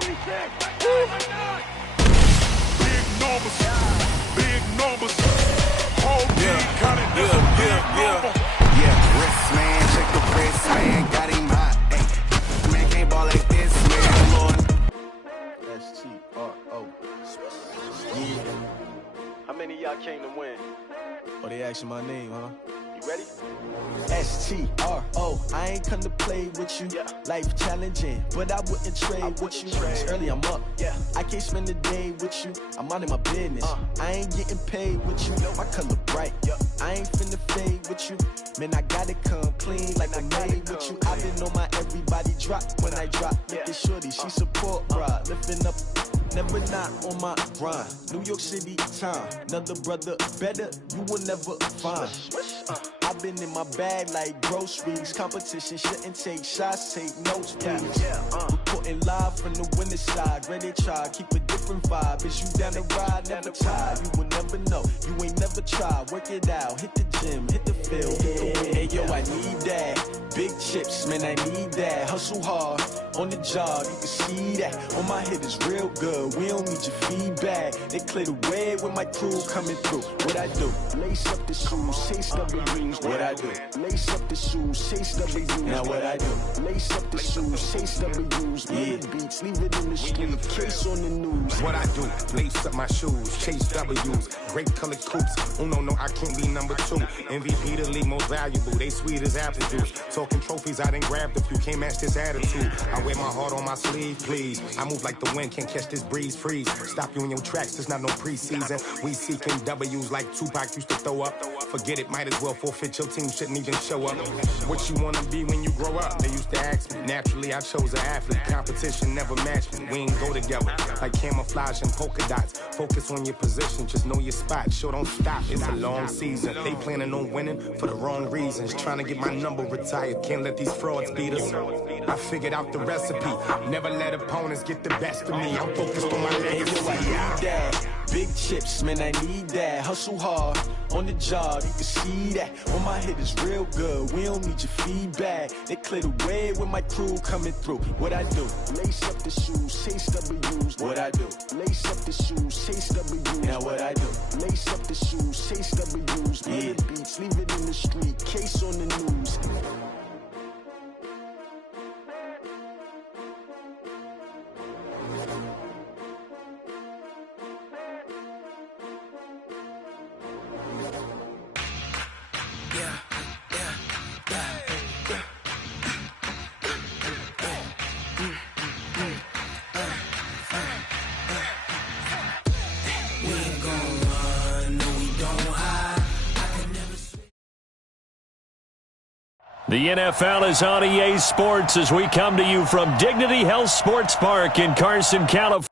Big numbers, big numbers. Whole team counting this a big number. Yeah, wrist man, check the wrist man, got him hot. Hey, man can't ball like this, man, Lord. S-T-R-O. Yeah. How many of y'all came to win? Oh, they asking my name, huh? You ready? S-T-R-O. I ain't come to play with you. Yeah. Life challenging, but I wouldn't trade with you. It's early, I'm up. Yeah. I can't spend the day with you. I'm out of my business. I ain't getting paid with you. My color bright. I ain't finna fade with you. Man, I gotta come clean like I made with you. I've been on my everybody drop when I drop. Look at shorty, she support, bruh. Lifting up. Never not on my grind. New York City time. Another brother better, you will never find. I've been in my bag like groceries. Competition shouldn't take shots, take notes, please. Reporting live from the winning side. Ready to try, keep a different vibe. Is you down the ride, never tired. You will never know, you ain't never tried. Work it out, hit the gym, hit the field, hit the wind. Hey yo, I need that. Big chips, man, I need that. Hustle hard, on the job, you can see that. On my head is real good, we don't need your feedback. They clear the way with my crew coming through. What I do? Lace up the shoes, chase W's. What I do? Lace up the shoes, chase W's. Now what I do? Lace up the shoes, chase W's. Yeah. Beats, leave it in the street, case on the news. What I do? Lace up my shoes, chase W's. Great colored coops. Oh no, I can't be number 2. MVP the league most valuable. They sweet as apple juice. Talking trophies, I didn't grab the few. Can't match this attitude. I wear my heart on my sleeve, please. I move like the wind, can't catch this breeze, freeze. Stop you in your tracks, there's not no preseason. We seeking W's like Tupac used to throw up. Forget it, might as well forfeit. Your team shouldn't even show up. What you wanna be when you grow up? They used to ask me. Naturally, I chose an athlete. Competition never matched me. We ain't go together like camouflage and polka dots. Focus on your position, just know your spot. Sure, don't stop. It's a long season. They planning on winning for the wrong reasons. Trying to get my number retired. Can't let these frauds beat us. I figured out the recipe. Never let opponents get the best of me. I'm focused on my legacy. I need that. Big chips, man, I need that. Hustle hard, on the job, you can see that. On my head is real good, we don't need your feedback. They clear the way with my crew coming through. What I do? Lace up the shoes, chase W's. What I do? Lace up the shoes, chase W's. Now what I do? Lace up the shoes, chase W's. Yeah. Beats, leave it in the street, case on the news. The NFL is on EA Sports as we come to you from Dignity Health Sports Park in Carson, California.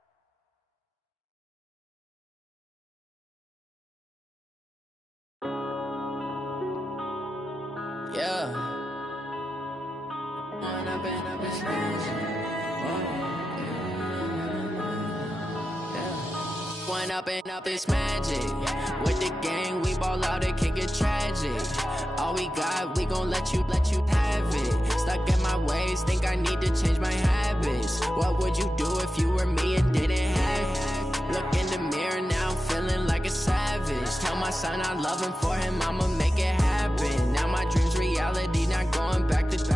Up this magic with the gang, we ball out, it can get tragic. All we got, we gon' let you have it. Stuck in my ways, think I need to change my habits. What would you do if you were me and didn't have it? Look in the mirror, now I'm feeling like a savage. Tell my son I love him, for him I'ma make it happen. Now my dream's reality, not going back to.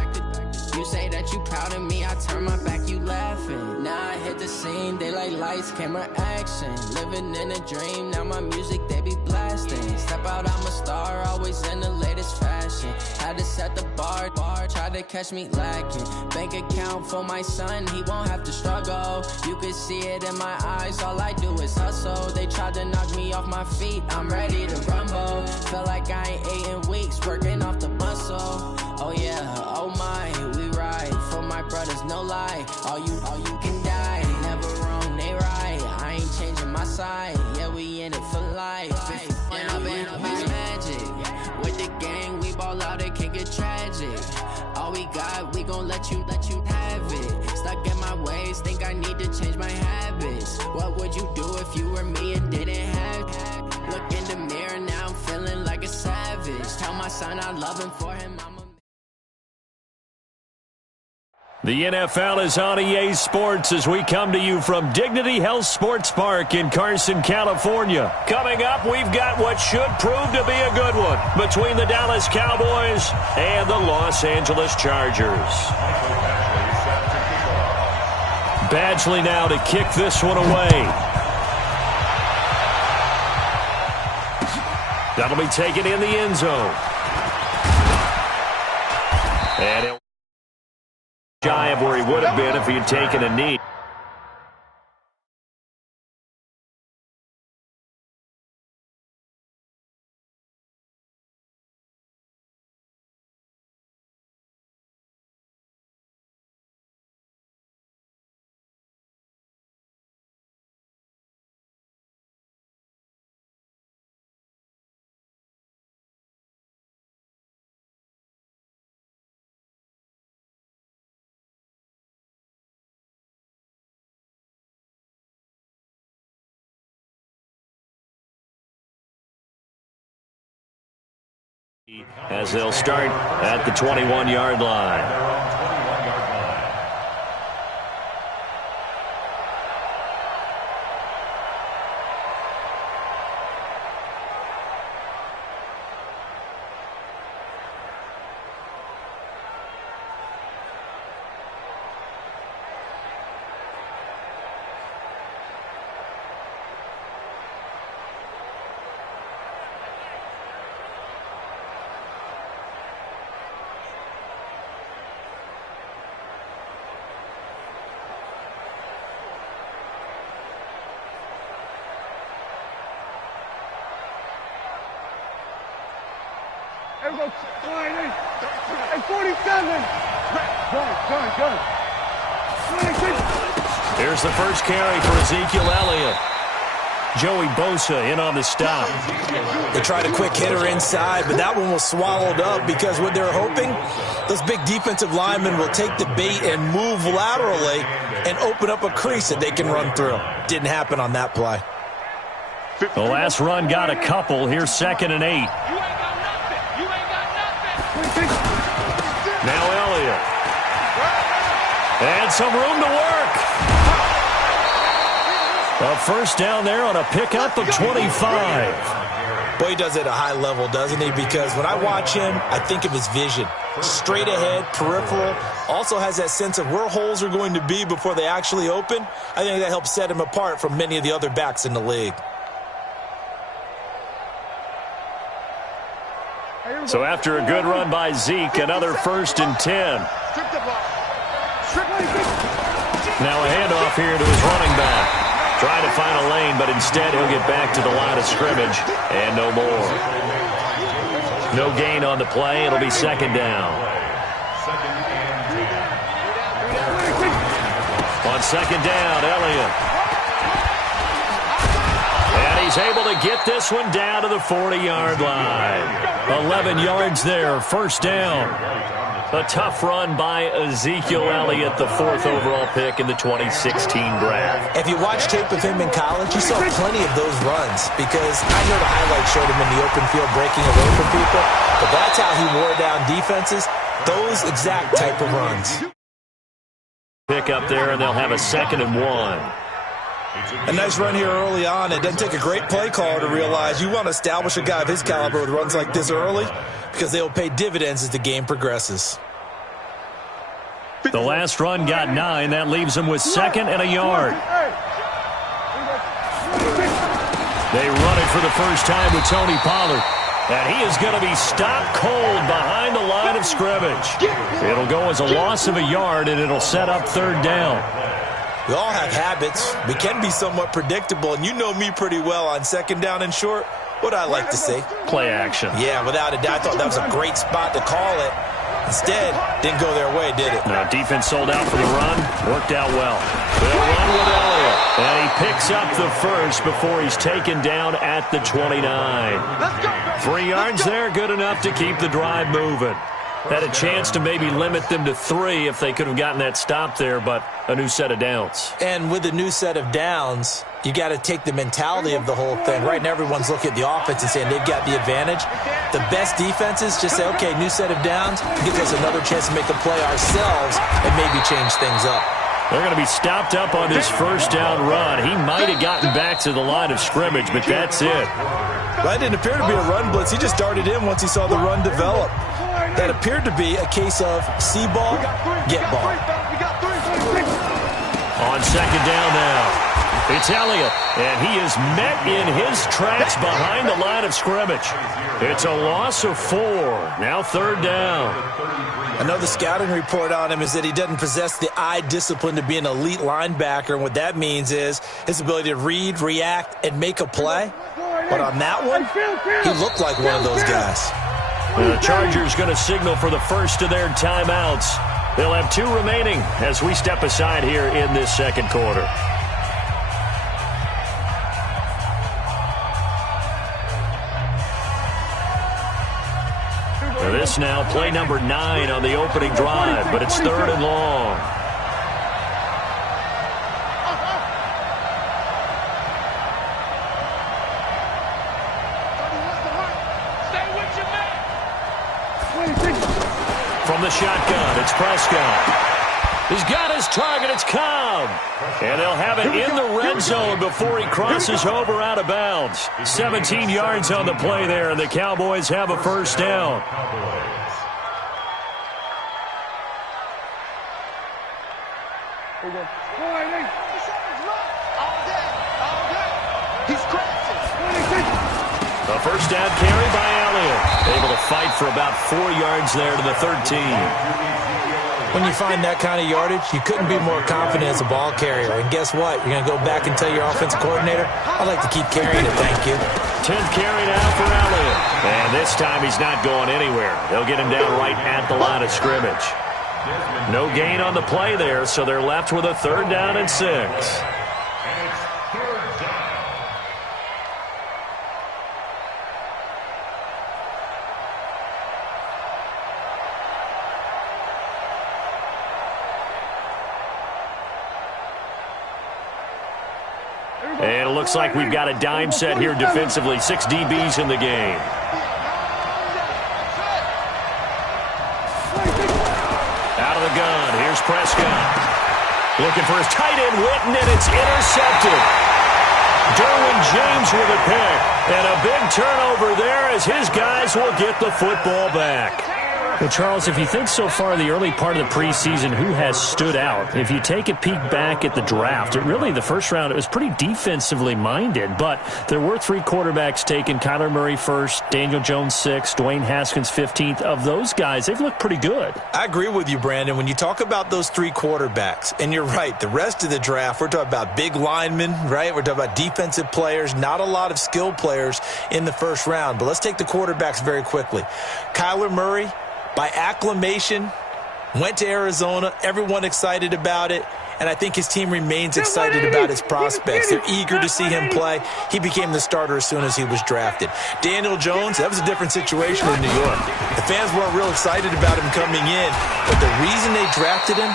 You say that you proud of me, I turn my back, you laughing. Now I hit the scene, they like lights, camera, action. Living in a dream, now my music, they be blasting. Step out, I'm a star, always in the latest fashion. Had to set the bar, try to catch me lacking. Bank account for my son, he won't have to struggle. You can see it in my eyes, all I do is hustle. They tried to knock me off my feet, I'm ready to rumble. Feel like I ain't ate in weeks, working off the muscle. Oh yeah, oh my, we ride for my brothers, no lie. All you can die, never wrong, they right. I ain't changing my side, yeah, we in it for life. When I been up is magic, with the gang, we ball out, it can get tragic. All we got, we gon' let you have it. Stuck in my ways, think I need to change my habits. What would you do if you were me and didn't have it? Look in the mirror, now I'm feeling like a savage. Tell my son I love him, for him I'ma. The NFL is on EA Sports as we come to you from Dignity Health Sports Park in Carson, California. Coming up, we've got what should prove to be a good one between the Dallas Cowboys and the Los Angeles Chargers. Badgley now to kick this one away. That'll be taken in the end zone. And it shy of where he would have been if he had taken a knee. As they'll start at the 21-yard line. At 47. Go. Here's the first carry for Ezekiel Elliott. Joey Bosa in on the stop. They tried a quick hitter inside, but that one was swallowed up because what they're hoping, those big defensive linemen will take the bait and move laterally and open up a crease that they can run through. Didn't happen on that play. The last run got a couple. Here's 2nd and 8. Now Elliott. And some room to work. A first down there on a pickup of 25. Boy, he does it at a high level, doesn't he? Because when I watch him, I think of his vision. Straight ahead, peripheral. Also has that sense of where holes are going to be before they actually open. I think that helps set him apart from many of the other backs in the league. So after a good run by Zeke, another 1st and 10. Now a handoff here to his running back. Trying to find a lane, but instead he'll get back to the line of scrimmage and no more. No gain on the play. It'll be 2nd down. On 2nd down, Elliott. And he's able to get this one down to the 40-yard line. 11 yards there, 1st down. A tough run by Ezekiel Elliott, the 4th overall pick in the 2016 draft. If you watch tape of him in college, you saw plenty of those runs because I know the highlights showed him in the open field breaking away from people, but that's how he wore down defenses, those exact type of runs. Pick up there, and they'll have a 2nd and 1. A nice run here early on. It doesn't take a great play caller to realize you want to establish a guy of his caliber with runs like this early because they will pay dividends as the game progresses. The last run got 9. That leaves him with 2nd and a yard. They run it for the first time with Tony Pollard. And he is going to be stopped cold behind the line of scrimmage. It'll go as a loss of a yard, and it'll set up 3rd down. We all have habits. We can be somewhat predictable, and you know me pretty well on 2nd down and short. What I like to see. Play action. Yeah, without a doubt. I thought that was a great spot to call it. Instead, didn't go their way, did it? No, defense sold out for the run. Worked out well. They'll run with Elliott. And he picks up the 1st before he's taken down at the 29. 3 yards there, good enough to keep the drive moving. Had a chance to maybe limit them to 3 if they could have gotten that stop there, but a new set of downs. And with a new set of downs, you got to take the mentality of the whole thing. Right now, everyone's looking at the offense and saying they've got the advantage. The best defenses just say, okay, new set of downs, gives us another chance to make a play ourselves and maybe change things up. They're going to be stopped up on this first down run. He might have gotten back to the line of scrimmage, but that's it. Well, that didn't appear to be a run blitz. He just darted in once he saw the run develop. That appeared to be a case of see ball, get ball. On second down now, it's Elliott, and he is met in his tracks behind the line of scrimmage. It's a loss of 4. Now third down. Another scouting report on him is that he doesn't possess the eye discipline to be an elite linebacker, and what that means is his ability to read, react, and make a play. But on that one, he looked like one of those guys. The Chargers going to signal for the first of their timeouts. They'll have 2 remaining as we step aside here in this second quarter. This now play number 9 on the opening drive, but it's 3rd and long. From the shotgun, it's Prescott. He's got his target, it's Cobb. And they'll have it in the red zone before he crosses over out of bounds. 17 yards on the play there, and the Cowboys have a first down. A first down carry by Elliott. Able to fight for about 4 yards there to the 13. When you find that kind of yardage, you couldn't be more confident as a ball carrier. And guess what? You're going to go back and tell your offensive coordinator, I'd like to keep carrying it, thank you. 10th carry now for Elliott. And this time he's not going anywhere. They'll get him down right at the line of scrimmage. No gain on the play there, so they're left with a 3rd down and 6. And it looks like we've got a dime set here defensively. 6 DBs in the game. Out of the gun. Here's Prescott. Looking for his tight end, Witten, and it's intercepted. Derwin James with a pick. And a big turnover there as his guys will get the football back. Well, Charles, if you think so far the early part of the preseason, who has stood out? If you take a peek back at the draft, the first round, it was pretty defensively minded, but there were 3 quarterbacks taken. Kyler Murray first, Daniel Jones 6th, Dwayne Haskins 15th. Of those guys, they've looked pretty good. I agree with you, Brandon. When you talk about those 3 quarterbacks, and you're right, the rest of the draft, we're talking about big linemen, right? We're talking about defensive players, not a lot of skilled players in the first round. But let's take the quarterbacks very quickly. Kyler Murray, by acclamation, went to Arizona. Everyone excited about it. And I think his team remains excited about his prospects. They're eager to see him play. He became the starter as soon as he was drafted. Daniel Jones, that was a different situation in New York. The fans weren't real excited about him coming in. But the reason they drafted him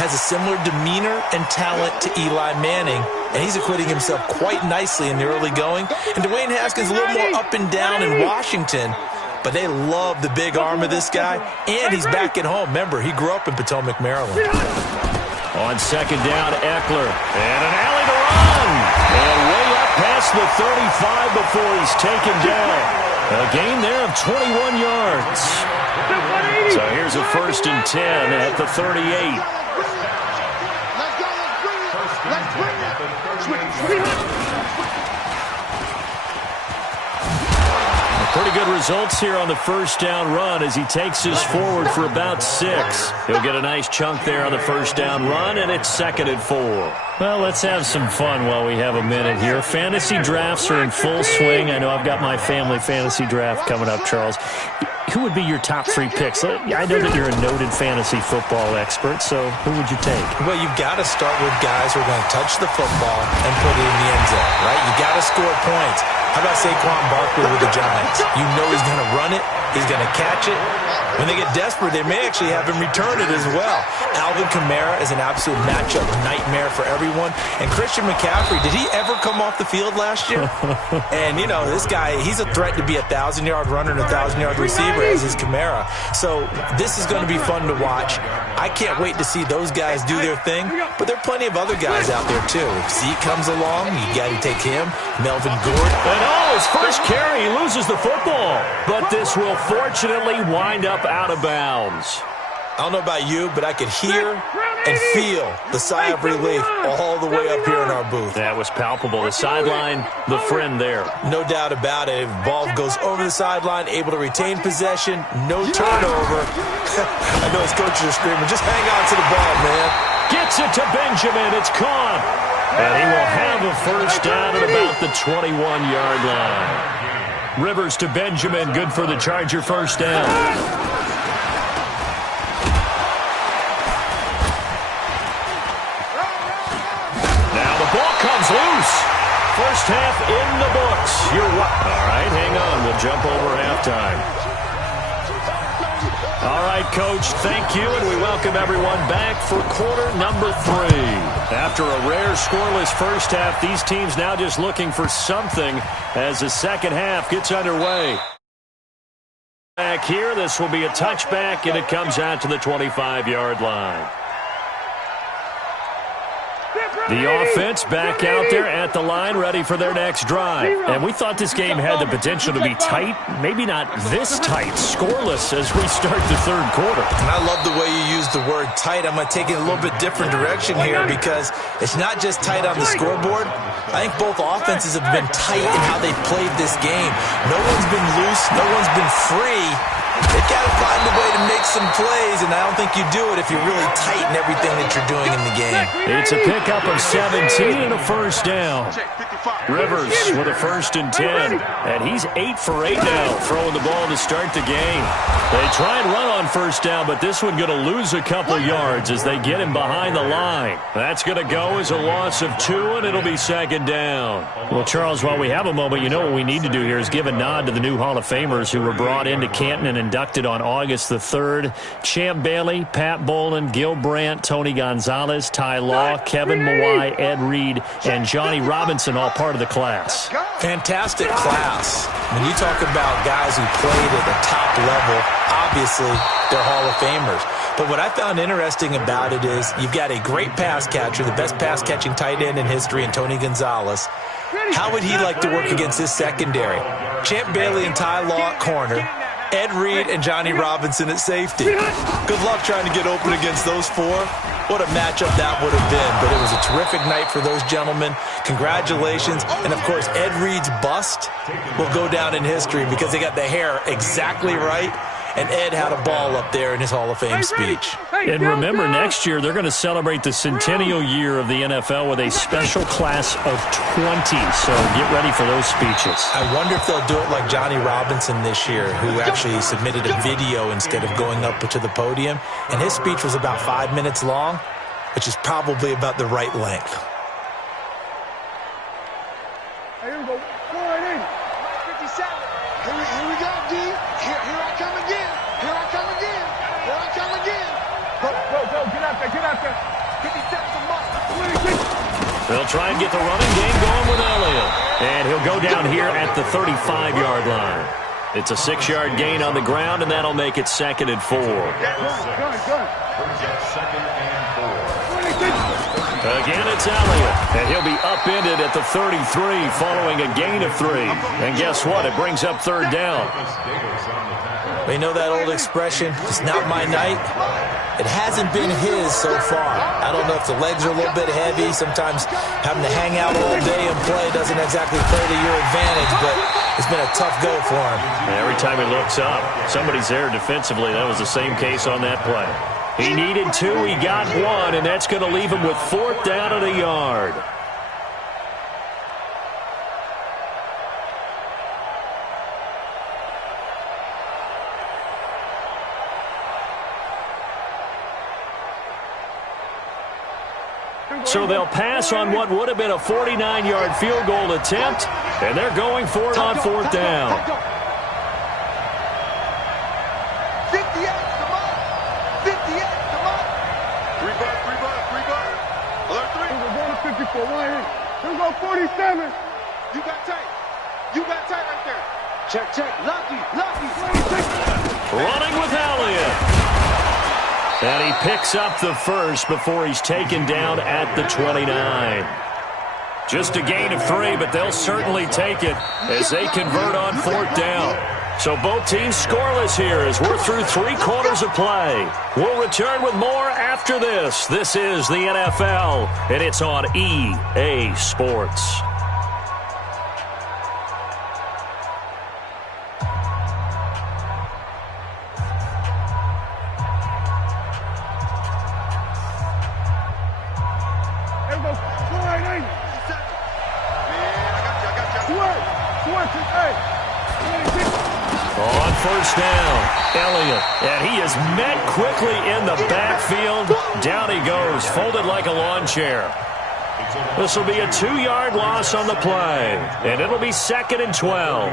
has a similar demeanor and talent to Eli Manning. And he's acquitting himself quite nicely in the early going. And Dwayne Haskins a little more up and down in Washington. But they love the big arm of this guy, and he's back at home. Remember, he grew up in Potomac, Maryland. On second down, Eckler. And an alley to run. And way up past the 35 before he's taken down. A gain there of 21 yards. So here's a 1st and 10 at the 38. Pretty good results here on the first down run as he takes us forward for about 6. He'll get a nice chunk there on the first down run, and it's 2nd and 4. Well, let's have some fun while we have a minute here. Fantasy drafts are in full swing. I know I've got my family fantasy draft coming up, Charles. Who would be your top 3 picks? I know that you're a noted fantasy football expert, so who would you take? Well, you've got to start with guys who are going to touch the football and put it in the end zone, right? You got to score points. How about Saquon Barkley with the Giants? You know he's going to run it. He's going to catch it. When they get desperate, they may actually have him return it as well. Alvin Kamara is an absolute matchup nightmare for everyone. And Christian McCaffrey, did he ever come off the field last year? And, you know, this guy, he's a threat to be a 1,000-yard runner and a 1,000-yard receiver, as is Kamara. So this is going to be fun to watch. I can't wait to see those guys do their thing. But there are plenty of other guys out there, too. If Zeke comes along, you got to take him. Melvin Gordon. And his first carry, he loses the football. But this will fortunately wind up out of bounds. I don't know about you, but I could hear and feel the sigh of relief all the way up here in our booth. That was palpable. The sideline, the friend there. No doubt about it. Ball goes over the sideline, able to retain possession, no turnover. I know his coaches are screaming, just hang on to the ball, man. Gets it to Benjamin. It's caught. And he will have a first down at about the 21-yard line. Rivers to Benjamin. Good for the Charger first down. Comes loose. First half in the books. You're what? All right, hang on. We'll jump over halftime. All right, Coach, thank you, and we welcome everyone back for quarter number 3. After a rare scoreless first half, these teams now just looking for something as the second half gets underway. Back here, this will be a touchback, and it comes out to the 25-yard line. The offense back out there at the line, ready for their next drive. And we thought this game had the potential to be tight, maybe not this tight, scoreless as we start the third quarter. And I love the way you use the word tight. I'm going to take it a little bit different direction here because it's not just tight on the scoreboard. I think both offenses have been tight in how they've played this game. No one's been loose. No one's been free. They've got to find a way to make some plays, and I don't think you do it if you're really tight in everything that you're doing in the game. It's a pickup of 17 and a first down. Rivers with a 1st and 10, and he's 8 for 8 now, throwing the ball to start the game. They try and run on first down, but this one going to lose a couple yards as they get him behind the line. That's going to go as a loss of 2, and it'll be second down. Well, Charles, while we have a moment, you know what we need to do here is give a nod to the new Hall of Famers who were brought into Canton and inducted on August the 3rd. Champ Bailey, Pat Bolin, Gil Brandt, Tony Gonzalez, Ty Law, Kevin Mawai, Ed Reed, and Johnny Robinson, all part of the class. Fantastic class. When you talk about guys who played at the top level, obviously they're Hall of Famers. But what I found interesting about it is you've got a great pass catcher, the best pass-catching tight end in history, in Tony Gonzalez. How would he like to work against his secondary? Champ Bailey and Ty Law at corner. Ed Reed and Johnny Robinson at safety. Good luck trying to get open against those 4. What a matchup that would have been. But it was a terrific night for those gentlemen. Congratulations. And, of course, Ed Reed's bust will go down in history because they got the hair exactly right. And Ed had a ball up there in his Hall of Fame speech. And remember, next year they're going to celebrate the centennial year of the NFL with a special class of 20. So get ready for those speeches. I wonder if they'll do it like Johnny Robinson this year, who actually submitted a video instead of going up to the podium. And his speech was about 5 minutes long, which is probably about the right length. Here we go. 480. 57. Here we go, D. Here I come again. Here I come again. Here I come again. Go. Get out there. 57's a must. They'll try and get the running game going with Elliott. And he'll go down here at the 35-yard line. It's a 6-yard gain on the ground, and that'll make it 2nd and 4. Again, it's Elliott, and he'll be upended at the 33 following a gain of 3. And guess what? It brings up 3rd down. You know that old expression, it's not my night? It hasn't been his so far. I don't know if the legs are a little bit heavy. Sometimes having to hang out all day and play doesn't exactly play to your advantage, but it's been a tough go for him. Every time he looks up, somebody's there defensively. That was the same case on that play. He needed 2, he got 1, and that's going to leave him with 4th down at a yard. So they'll pass on what would have been a 49-yard field goal attempt, and they're going for it on fourth down. 58, come on. 58, come on. Three bud. Alert three. We're going to 54, right here. Here we go, 47. You got tight. Right there. Check. Lucky. Running with Elliott. And he picks up the first before he's taken down at the 29. Just a gain of 3, but they'll certainly take it as they convert on fourth down. So both teams scoreless here as we're through 3 quarters of play. We'll return with more after this. This is the NFL, and it's on EA Sports. On first down, Elliott, and he is met quickly in the backfield. Down he goes, folded like a lawn chair. This will be a 2-yard loss on the play, and it'll be 2nd and 12.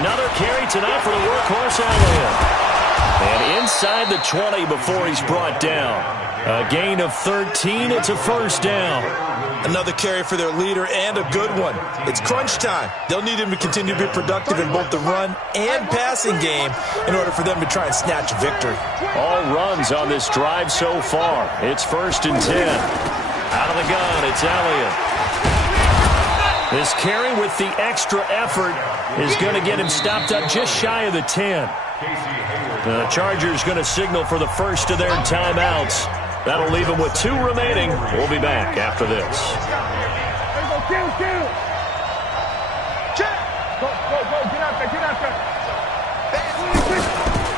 Another carry tonight for the workhorse Elliott. And inside the 20 before he's brought down. A gain of 13. It's a first down. Another carry for their leader and a good one. It's crunch time. They'll need him to continue to be productive in both the run and passing game in order for them to try and snatch a victory. All runs on this drive so far. It's 1st and 10. Out of the gun, it's Elliott. This carry with the extra effort is going to get him stopped up just shy of the 10. The Chargers going to signal for the first of their timeouts. That'll leave him with 2 remaining. We'll be back after this.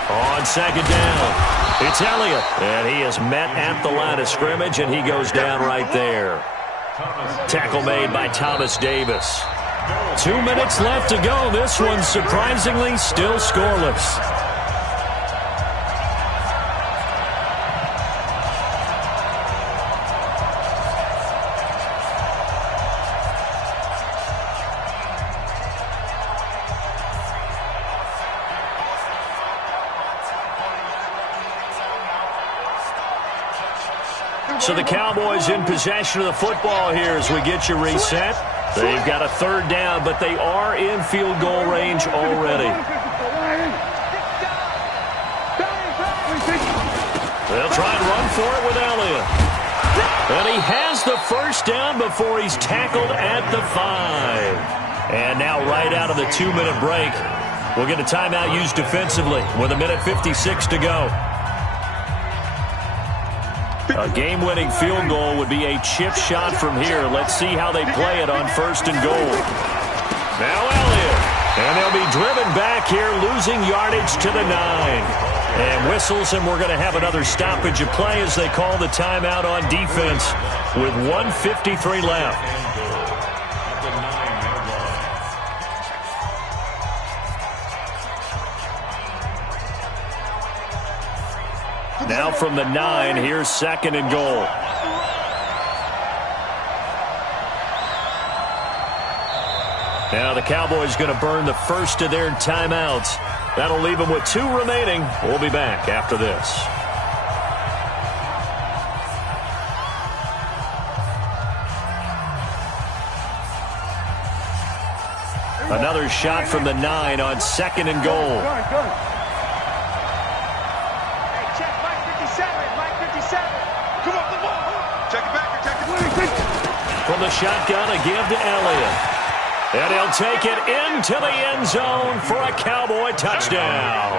On 2nd down, it's Elliott. And he is met at the line of scrimmage, and he goes down right there. Tackle made by Thomas Davis. 2 minutes left to go. This one surprisingly still scoreless. So the Cowboys in possession of the football here as we get you reset. They've got a 3rd down, but they are in field goal range already. They'll try and run for it with Elliott. And he has the first down before he's tackled at the 5. And now right out of the 2-minute break, we'll get a timeout used defensively with 1:56 to go. A game-winning field goal would be a chip shot from here. Let's see how they play it on 1st and goal. Now Elliott. And they'll be driven back here, losing yardage to the 9. And whistles, and we're going to have another stoppage of play as they call the timeout on defense with 1:53 left. Now from the 9, here's 2nd and goal. Now the Cowboys going to burn the first of their timeouts. That'll leave them with 2 remaining. We'll be back after this. Another shot from the 9 on 2nd and goal. From the shotgun, a give to Elliott. And he'll take it into the end zone for a Cowboy touchdown.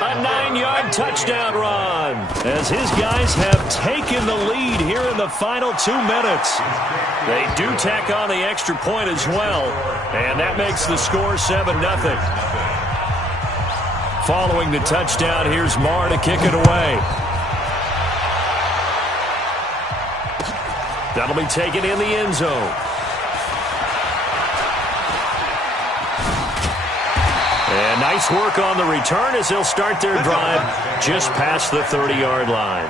A 9-yard touchdown run as his guys have taken the lead here in the final 2 minutes. They do tack on the extra point as well, and that makes the score 7-0. Following the touchdown, here's Marr to kick it away. That'll be taken in the end zone. And nice work on the return as they'll start their drive just past the 30-yard line.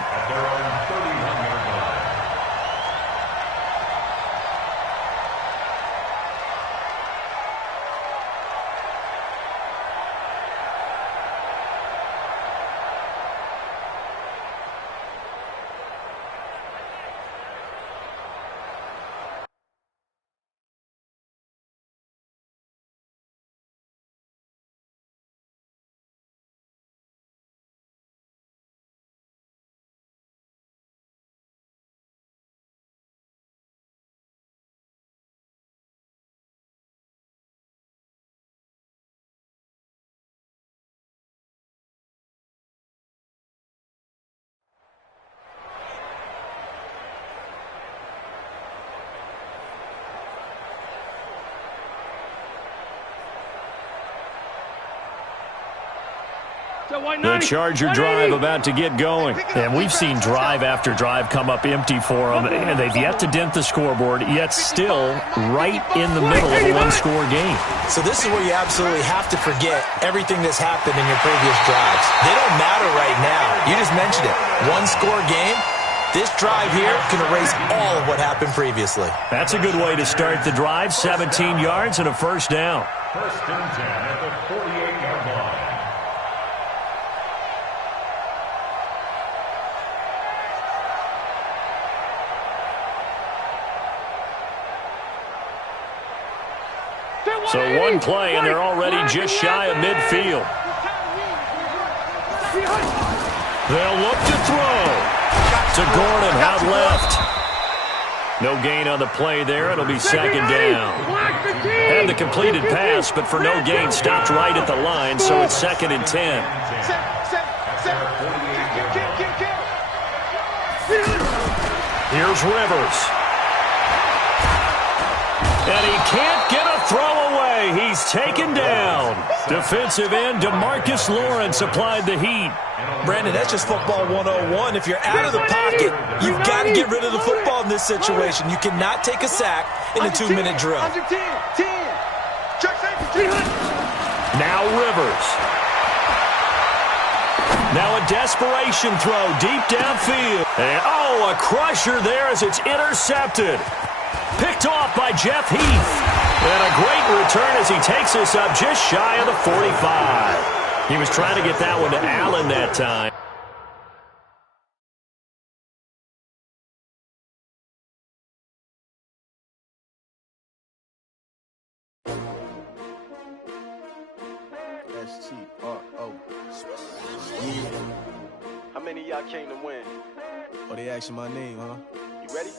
The Charger drive about to get going. And we've seen drive after drive come up empty for them, and they've yet to dent the scoreboard, yet still right in the middle of a one-score game. So this is where you absolutely have to forget everything that's happened in your previous drives. They don't matter right now. You just mentioned it. One-score game. This drive here can erase all of what happened previously. That's a good way to start the drive. 17 yards and a first down. First and 10 at the 48-yard line. So one play, and they're already just shy of midfield. They'll look to throw. To Gordon, out left. No gain on the play there. It'll be second down. Had the completed pass, but for no gain, stopped right at the line, so it's second and 10. Here's Rivers. And he can't get a throw away. He's taken down. Defensive end DeMarcus Lawrence applied the heat. Brandon, that's just football 101. If you're out of the pocket, you've got to get rid of the football in this situation. You cannot take a sack in a 2-minute drill. Now Rivers. Now a desperation throw deep downfield. And, a crusher there as it's intercepted. Picked off by Jeff Heath. And a great return as he takes us up just shy of the 45. He was trying to get that one to Allen that time. S-T-R-O. How many of y'all came to win? Oh, they asking my name, huh? You ready?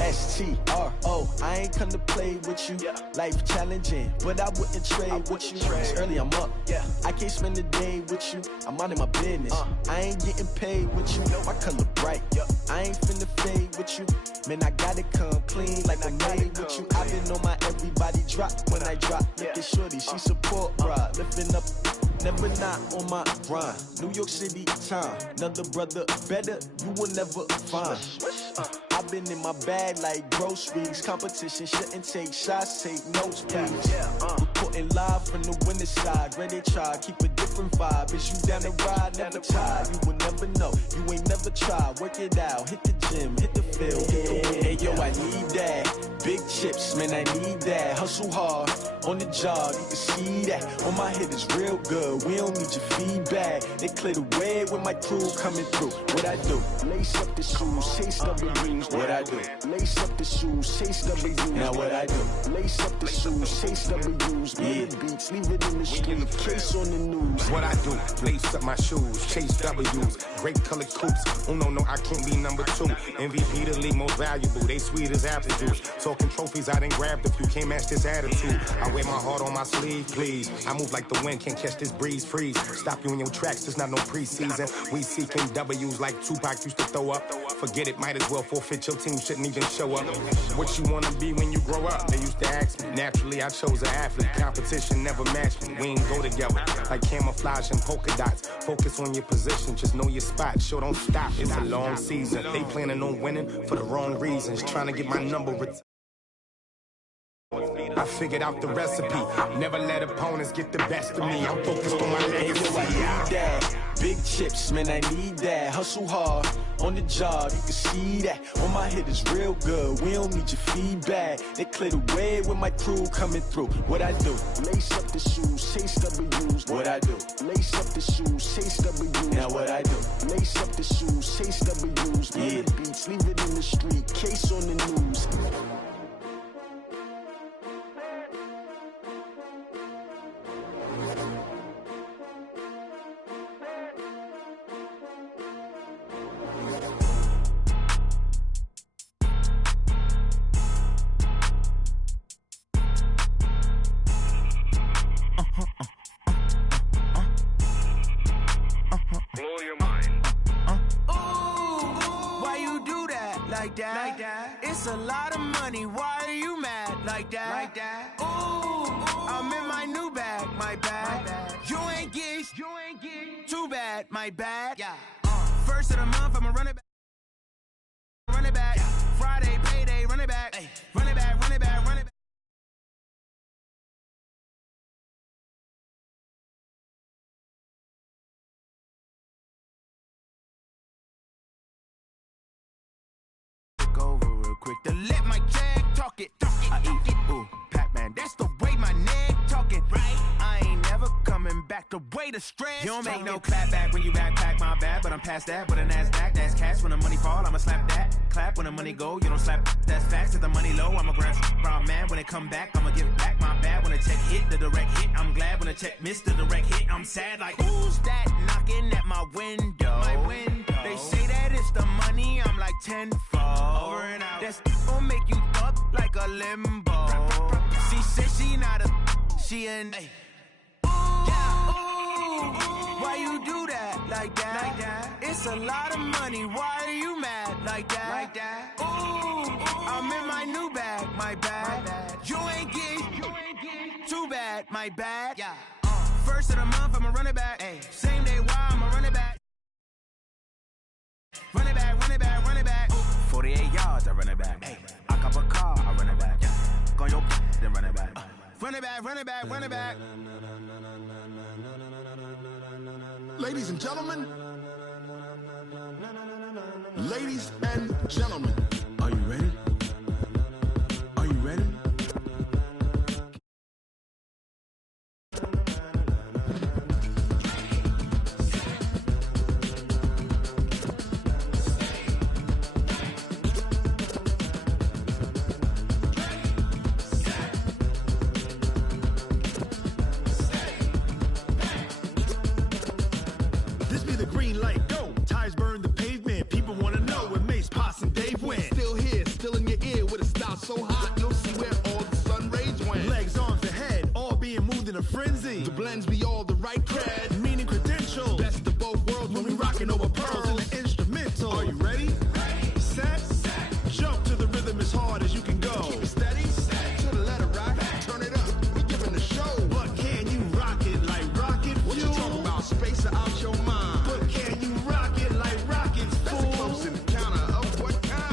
S-T-R-O. I ain't come to play with you. Yeah. Life challenging, but I wouldn't trade with you. It's early, I'm up. Yeah. I can't spend the day with you. I'm minding my business. I ain't getting paid with you. My color bright. I ain't finna fade with you. Man, I gotta come clean like I'm made with you. I've been on my everybody drop when I drop. Look at shorty, she support ride. Lifting up, never not on my grind. New York City time. Another brother better, you will never find. I've been in my bag like groceries. Competition shouldn't take shots, take notes, please. Reporting live from the winning side. Ready to try, keep a different vibe. Is you down the ride, never tired. You will never know, you ain't never tried. Work it out, hit the gym, hit the field, hit the win. Hey yo, I need that. Big chips, man, I need that. Hustle hard, on the job, you can see that. On my head is real good, we don't need your feedback. They clear the way when my crew coming through. What I do? Lace up the shoes, chase W's. What I do? Lace up the shoes, chase W's. Now what I do? Lace up the shoes, chase W's. Million beats, leave it in the street, case on the news. What I do? Lace up my shoes, chase W's. Great colored coops. Oh no, I can't be number 2. MVP the league most valuable. They sweet as apple juice. Talking trophies, I done grabbed a few. Can't match this attitude. I wear my heart on my sleeve, please. I move like the wind, can't catch this breeze, freeze. Stop you in your tracks, there's not no preseason. We seeking W's like Tupac used to throw up. Forget it, might as well forfeit. Your team shouldn't even show up. What you wanna be when you grow up? They used to ask me. Naturally, I chose an athlete. Competition never matched me. We ain't go together like camouflage and polka dots. Focus on your position, just know your spot. Sure, don't stop. It's a long season. They planning on winning for the wrong reasons. Trying to get my number. I figured out the recipe. Never let opponents get the best of me. I'm focused on my legacy. I need that. Big chips, man, I need that. Hustle hard on the job, you can see that. On my head is real good. We don't need your feedback. They clear the way with my crew coming through. What I do? Lace up the shoes, chase W's. What I do? Lace up the shoes, chase W's. Now what I do? Lace up the shoes, chase W's. Yeah, beats, leave it in the street. Case on the news. It's a lot of money, why are you mad like that? Ooh, I'm in my new bag, my bad. You ain't geek, too bad, my bad. Yeah. First of the month, I'ma run it back. Run it back. Friday, payday, run it back. Run it back, run it back, run it back. Over real quick to let my jag talk it. I eat it, ooh, Pac-Man, that's the way my neck talking. Right? I ain't never coming back the way the stress. You don't make no clap back when you backpack, my bad, but I'm past that with a NASDAQ. That's cash when the money fall, I'ma slap that. Clap when the money go, you don't slap. That's facts. If the money low, I'ma grab brown man. When it come back, I'ma give back my bad. When the check hit, the direct hit, I'm glad. When the check missed the direct hit, I'm sad. Like who's that knocking at my window? My window. They say that it's the money, I'm like tenfold. Over and out. That's gon' make you up like a limbo. She said she not a, she an. Why you do that like that? It's a lot of money, why are you mad like that? Ooh, I'm in my new bag, my bad. You ain't geek, too bad, my bad. Yeah. First of the month, I'ma run it back. Same day, why I'ma run it back. Run it back, run it back, run it back. 48 yards, I run it back. I cop a car, I run it back. Go on your then run it back. Run it back, run it back, run it back. Ladies and gentlemen, ladies and gentlemen, are you ready? Are you ready? So hot, you'll see where all the sun rays went. Legs, arms, ahead, all being moved in a frenzy. The blends be all the right cred, meaning credentials. Best of both worlds when we rockin' over pearls in the instrumental. Are you ready? Set, jump to the rhythm as hard as you can go. Keep it steady, to the letter rock, turn it up, we giving the show. But can you rock it like rocket fuel? What you talking about, space or out your mind? But can you rock it like rockets, fool? That's a close encounter of what kind?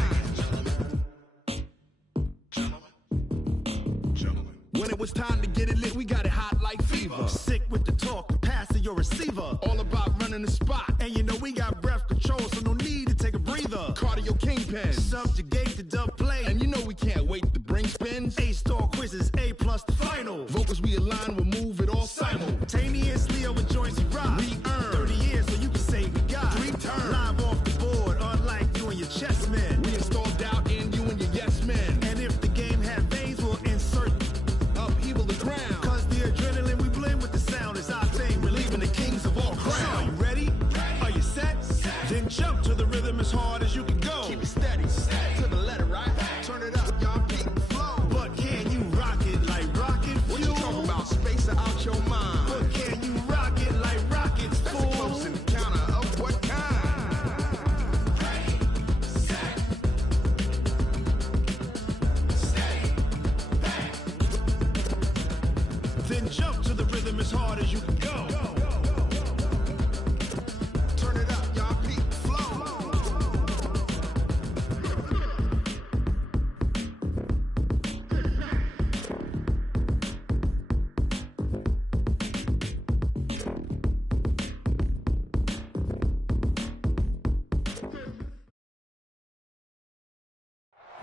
When it was time to get it lit, we got it hot like fever. Sick with the talk, passing your receiver. All about running the spot. And you know we got breath control, so no need to take a breather. Cardio kingpin. Subjugate the dub play. And you know we can't wait to bring spins. A-star quizzes, A+ the final. Vocals we align, we'll move it all simultaneously over joints we rock. We earn 30 years, so you can say we got 3 turns. Live off the board, unlike you and your chess men. We install doubt in you and your yes men. And if the game had veins, we'll insert upheaval the ground. Cause the adrenaline we blend with the sound is our thing, relieving the kings of all crowns. So, you ready?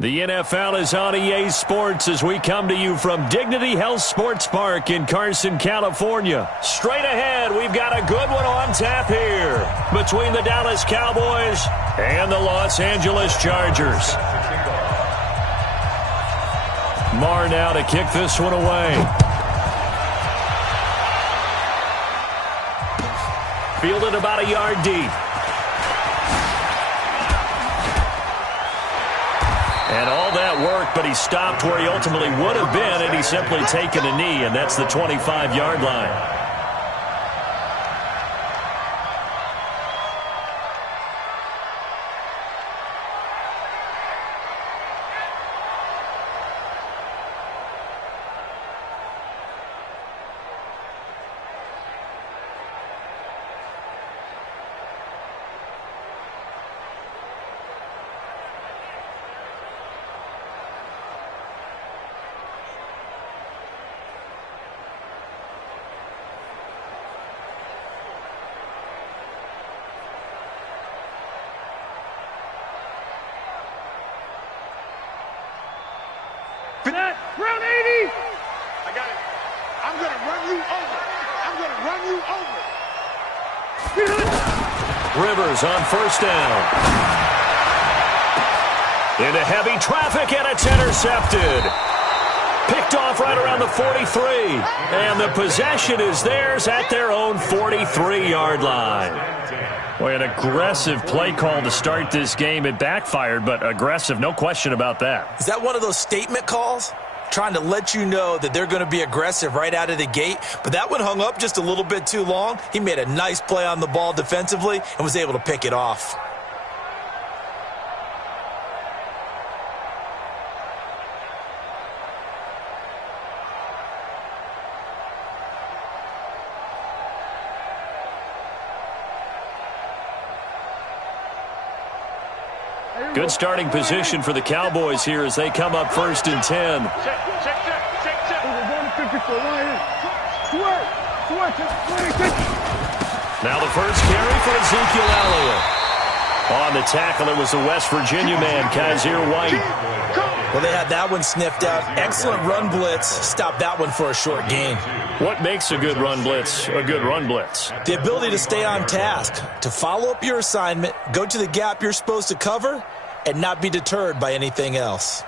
The NFL is on EA Sports as we come to you from Dignity Health Sports Park in Carson, California. Straight ahead, we've got a good one on tap here between the Dallas Cowboys and the Los Angeles Chargers. Marr now to kick this one away. Fielded about a yard deep. And all that work, but he stopped where he ultimately would have been, and he's simply taken a knee, and that's the 25-yard line. Round 80! I got it. I'm going to run you over. I'm going to run you over. Rivers on first down. Into heavy traffic, and it's intercepted. Picked off right around the 43. And the possession is theirs at their own 43-yard line. Boy, an aggressive play call to start this game. It backfired, but aggressive, no question about that. Is that one of those statement calls? Trying to let you know that they're going to be aggressive right out of the gate, but that one hung up just a little bit too long. He made a nice play on the ball defensively and was able to pick it off. Good starting position for the Cowboys here as they come up first and 10. Check. Now the first carry for Ezekiel Elliott. On the tackle, it was the West Virginia man, Kaiser White. Well, they had that one sniffed out. Excellent run blitz. Stopped that one for a short gain. What makes a good run blitz a good run blitz? The ability to stay on task, to follow up your assignment, go to the gap you're supposed to cover, and not be deterred by anything else.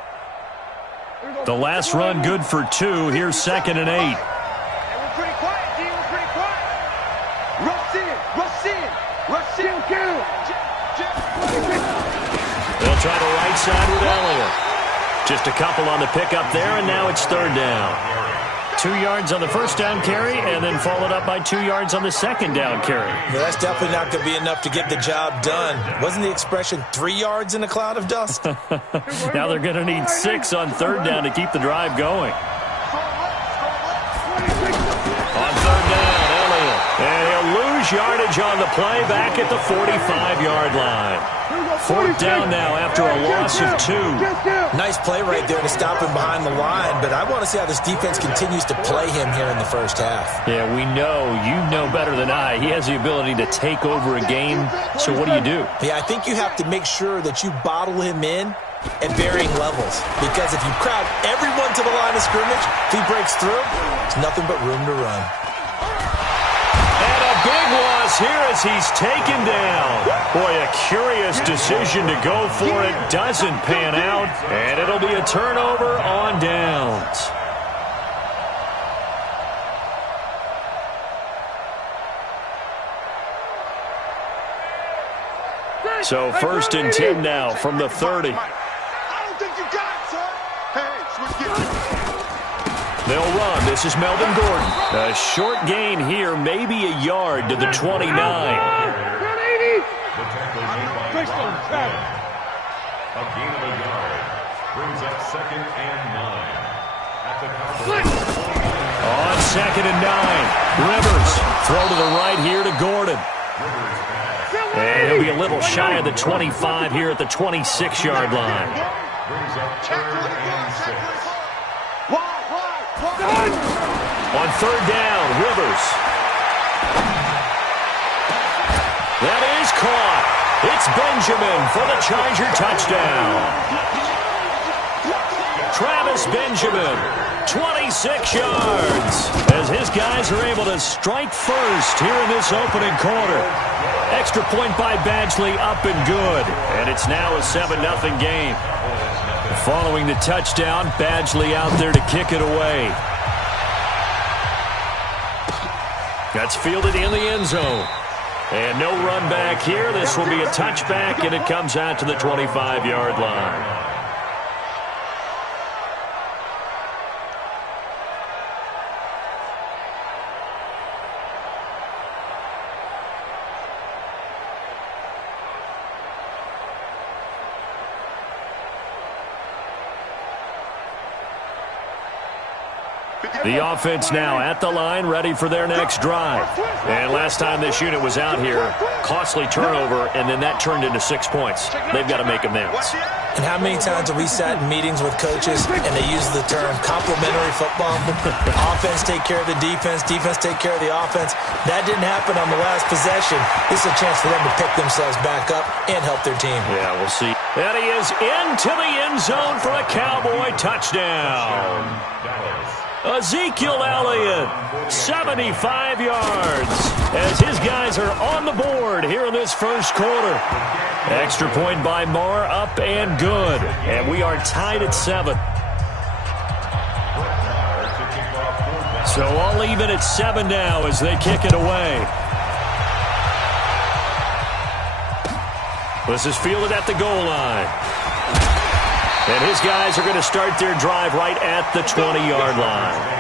The last run good for 2. Here's 2nd and 8. We're pretty quiet, D. We're pretty quiet. Rush in. They'll try the right side with Elliott. Just a couple on the pickup there, and now it's 3rd down. 2 yards on the first down carry, and then followed up by 2 yards on the second down carry. Well, that's definitely not going to be enough to get the job done. Wasn't the expression 3 yards in a cloud of dust? Now they're going to need 6 on 3rd down to keep the drive going. On 3rd down, Elliott. And he'll lose yardage on the play back at the 45-yard line. 4th down now after a loss of 2. Nice play right there to stop him behind the line, but I want to see how this defense continues to play him here in the first half. Yeah, we know. You know better than I. He has the ability to take over a game, so what do? Yeah, I think you have to make sure that you bottle him in at varying levels, because if you crowd everyone to the line of scrimmage, if he breaks through, there's nothing but room to run. And a big loss here as he's taken down. Boy, a curious decision to go for it. Doesn't pan out, and it'll be a turnover on downs. So 1st and 10 now from the 30. I don't think you got it, sir. Hey, switch gears. They'll run. This is Melvin Gordon. A short gain here, maybe a yard to the 29. The tackle made a gain of a yard. Brings up 2nd and 9. At the on 2nd and 9. Rivers throw to the right here to Gordon. And he'll be a little shy of the 25 here at the 26-yard line. Brings up 3rd and 6. On 3rd down, Rivers. That is caught. It's Benjamin for the Charger touchdown. Travis Benjamin, 26 yards, as his guys are able to strike first here in this opening quarter. Extra point by Badgley, up and good. And it's now a 7-0 game. Following the touchdown, Badgley out there to kick it away. That's fielded in the end zone. And no run back here. This will be a touchback, and it comes out to the 25-yard line. The offense now at the line, ready for their next drive. And last time this unit was out here, costly turnover, and then that turned into 6 points. They've got to make amends. And how many times have we sat in meetings with coaches and they use the term complementary football? Offense take care of the defense, defense take care of the offense. That didn't happen on the last possession. This is a chance for them to pick themselves back up and help their team. Yeah, we'll see. And he is into the end zone for a Cowboy touchdown. Ezekiel Elliott, 75 yards, as his guys are on the board here in this first quarter. Extra point by Moore, up and good. And we are tied at 7. So all even at 7 now as they kick it away. This is fielded at the goal line. And his guys are going to start their drive right at the 20-yard line.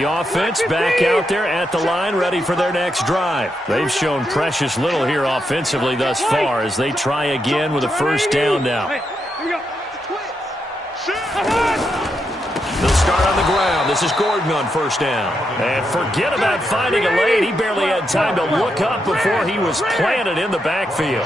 The offense back out there at the line, ready for their next drive. They've shown precious little here offensively thus far as they try again with a first down now. They'll start on the ground. This is Gordon on first down. And forget about finding a lane. He barely had time to look up before he was planted in the backfield.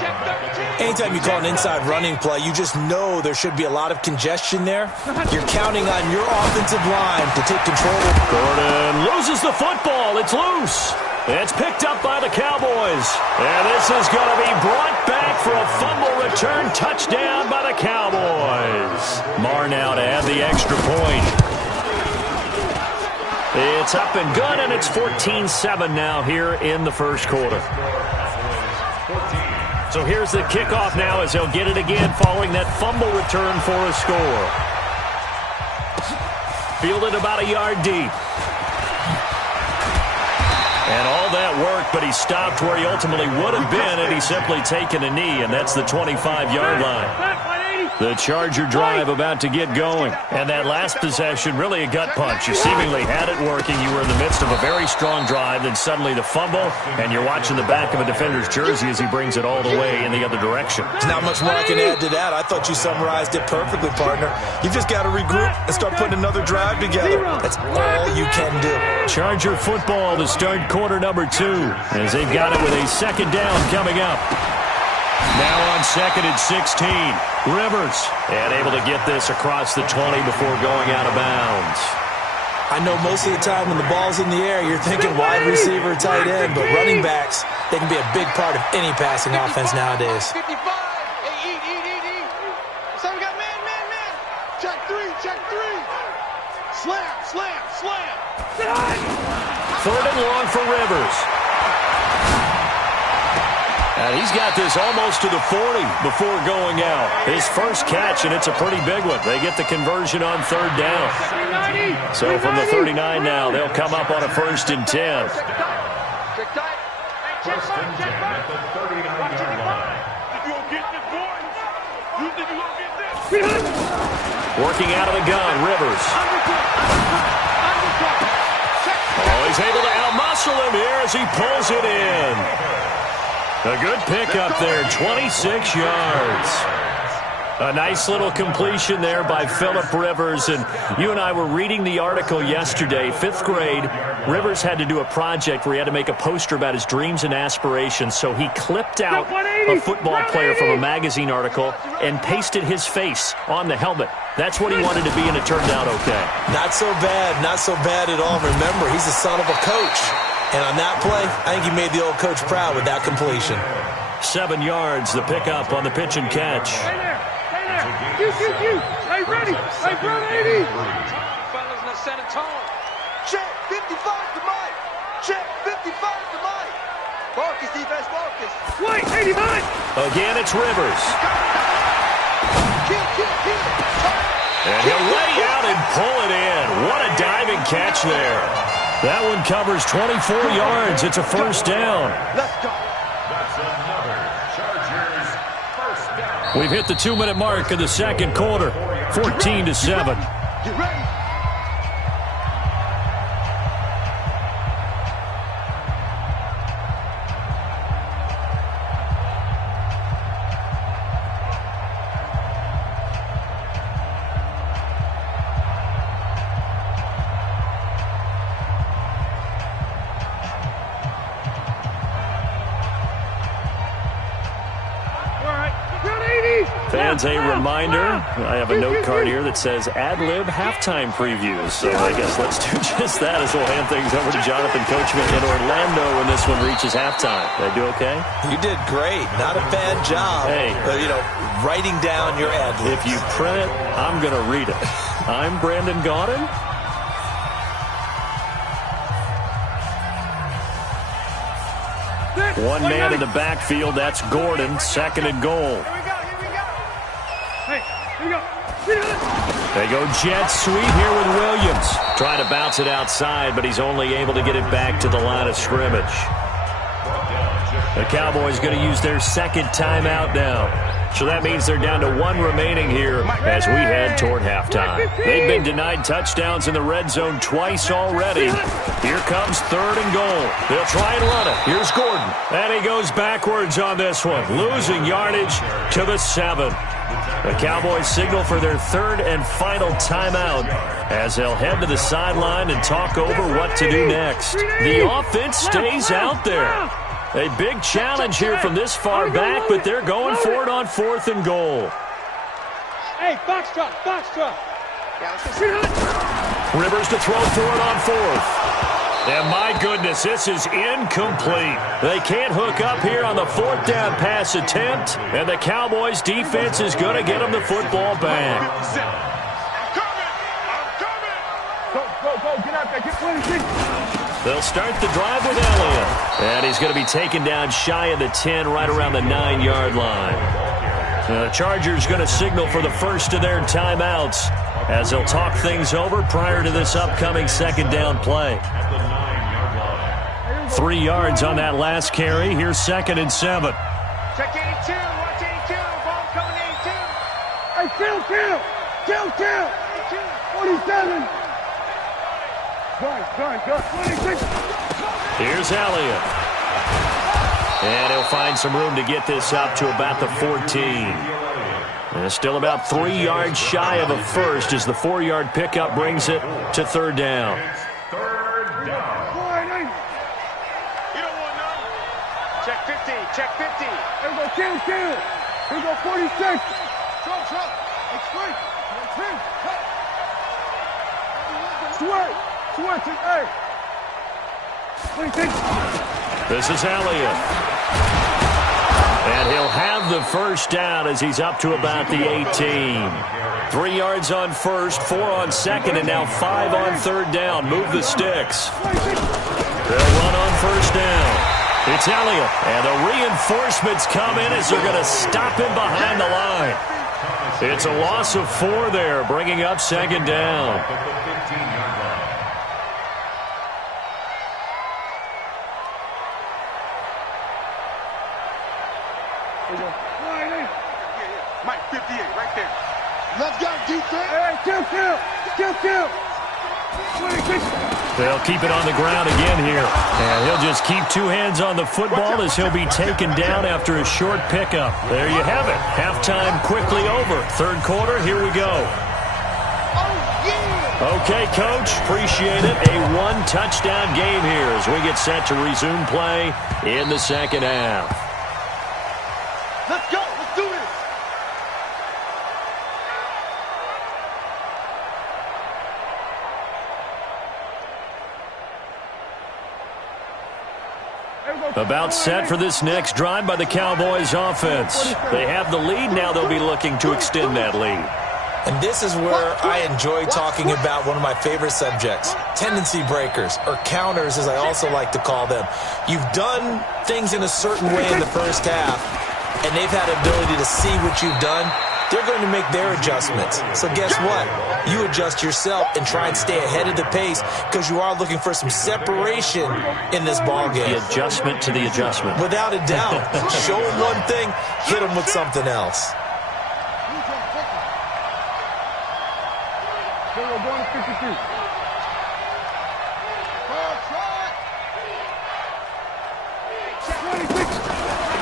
Anytime you call an inside running play, you just know there should be a lot of congestion there. You're counting on your offensive line to take control. Gordon loses the football. It's loose. It's picked up by the Cowboys. And this is going to be brought back for a fumble return touchdown by the Cowboys. Marr now to add the extra point. It's up and good, and it's 14-7 now here in the first quarter. So here's the kickoff now as they'll get it again following that fumble return for a score. Fielded about a yard deep. And all that work, but he stopped where he ultimately would have been had he simply taken a knee, and that's the 25-yard line. The Charger drive about to get going. And that last possession, really a gut punch. You seemingly had it working. You were in the midst of a very strong drive, then suddenly the fumble, and you're watching the back of a defender's jersey as he brings it all the way in the other direction. There's not much more I can add to that. I thought you summarized it perfectly, partner. You've just got to regroup and start putting another drive together. That's all you can do. Charger football to start quarter number 2, as they've got it with a second down coming up. Now on second and 16, Rivers, and able to get this across the 20 before going out of bounds. I know most of the time when the ball's in the air, you're thinking wide receiver, tight end, but running backs, they can be a big part of any passing offense nowadays. 55. Hey, eat. So we got man. Check three. Slam. Third and long for Rivers. And he's got this almost to the 40 before going out. His first catch, and it's a pretty big one. They get the conversion on third down. So from the 39 now, they'll come up on a first and 10. First and 10 at the 39-yard line. Working out of the gun, Rivers. Oh, he's able to outmuscle him here as he pulls it in. A good pickup there, 26 yards. A nice little completion there by Phillip Rivers. And you and I were reading the article yesterday, 5th grade. Rivers had to do a project where he had to make a poster about his dreams and aspirations. So he clipped out a football player from a magazine article and pasted his face on the helmet. That's what he wanted to be, and it turned out okay. Not so bad at all. Remember, he's the son of a coach. And on that play, I think he made the old coach proud with that completion. 7 yards, the pickup on the pitch and catch. Stay there. Stay there. Hey, ready. Hey, brother, 80. Fellas, let's set a tone. Check 55 to Mike. Check 55 to Mike. Marcus, defense, Marcus. Wait, 89. Again, it's Rivers. Kill. And he'll lay out and pull it in. What a diving catch there. That one covers 24 yards. It's a first down. Let's go. That's another Chargers first down. We've hit the 2-minute mark of the second quarter. 14-7. Get ready. Fans, a reminder, I have a note card here that says ad-lib halftime previews. So I guess let's do just that as we'll hand things over to Jonathan Coachman in Orlando when this one reaches halftime. Did I do okay? You did great. Not a bad job. Hey. Writing down your ad-libs. If you print it, I'm going to read it. I'm Brandon Gaudin. One man in the backfield. That's Gordon. Second and goal. They go jet sweep here with Williams. Trying to bounce it outside, but he's only able to get it back to the line of scrimmage. The Cowboys going to use their second timeout now. So that means they're down to 1 remaining here as we head toward halftime. They've been denied touchdowns in the red zone twice already. Here comes 3rd and goal. They'll try and run it. Here's Gordon. And he goes backwards on this one, losing yardage to the 7. The Cowboys signal for their 3rd and final timeout as they'll head to the sideline and talk over what to do next. The offense stays out there. A big challenge here from this far back, but they're going for it on 4th and goal. Hey, box truck. Rivers to throw for it on 4th. And my goodness, this is incomplete. They can't hook up here on the 4th down pass attempt, and the Cowboys defense is going to get them the football back. Go, get out there, get 26. They'll start the drive with Elliott. And he's going to be taken down shy of the 10, right around the 9-yard line. The Chargers going to signal for the first of their timeouts as they'll talk things over prior to this upcoming 2nd down play. 3 yards on that last carry. Here's 2nd and 7. Check 82, watch 82, ball coming 82. Hey, kill. 47. Go. 26. Here's Elliott. And he'll find some room to get this up to about the 14. And still about 3 yards shy of a first as the 4-yard pickup brings it to 3rd down. Check 50. Here we go, kill. Here we go, 46. Truck. Extreme. Sweat. Hey. 26. This is Elliott. And he'll have the first down as he's up to about the 18. 3 yards on first, 4 on 2nd, and now 5 on 3rd down. Move the sticks. They'll run on 1st down. It's Elliott, and the reinforcements come in as they're going to stop him behind the line. It's a loss of 4 there, bringing up 2nd down. Mike, 58, right there. Let's go, defense. Hey, kill. 26. They'll keep it on the ground again here. And he'll just keep 2 hands on the football as he'll be taken down after a short pickup. There you have it. Halftime quickly over. 3rd quarter, here we go. Okay, Coach, appreciate it. A 1-touchdown game here as we get set to resume play in the 2nd half. Let's go. Let's do this. About set for this next drive by the Cowboys offense. They have the lead. Now they'll be looking to extend that lead. And this is where I enjoy talking about one of my favorite subjects, tendency breakers, or counters as I also like to call them. You've done things in a certain way in the first half, and they've had ability to see what you've done. They're going to make their adjustments. So guess what? You adjust yourself and try and stay ahead of the pace because you are looking for some separation in this ball game. The adjustment to the adjustment. Without a doubt. Show them one thing, hit them with something else. Going to 52.